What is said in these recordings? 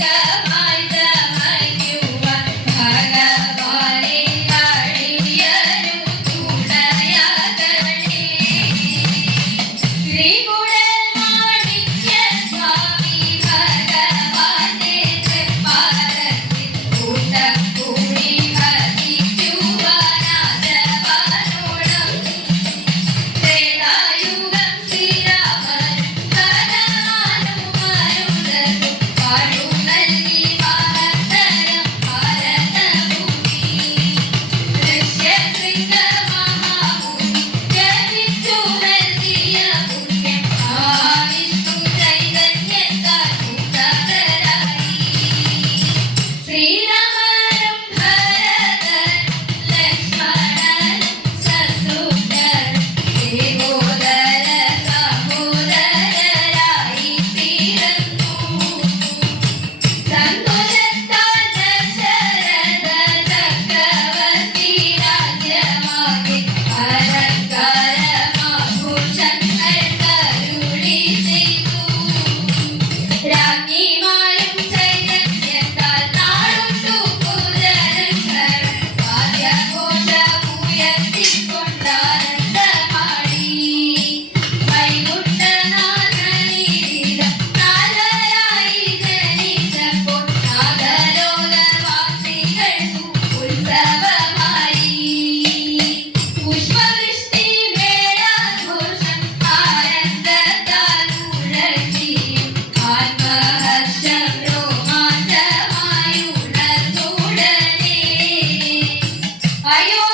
Yeah. Adiós.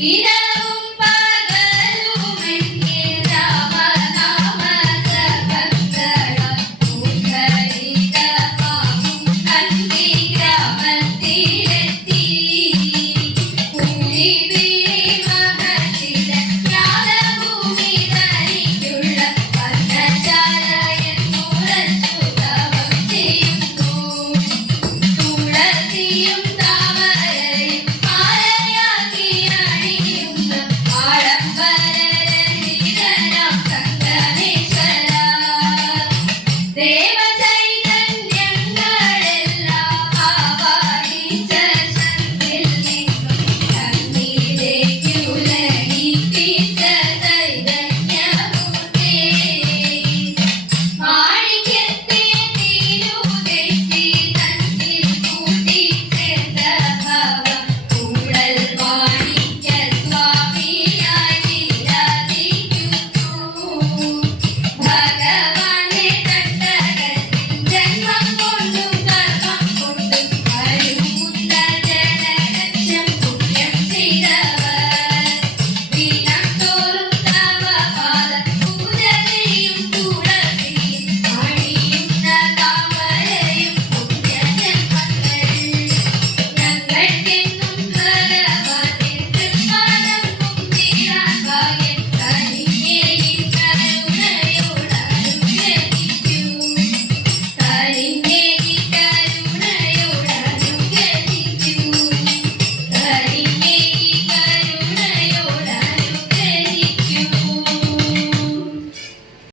いい。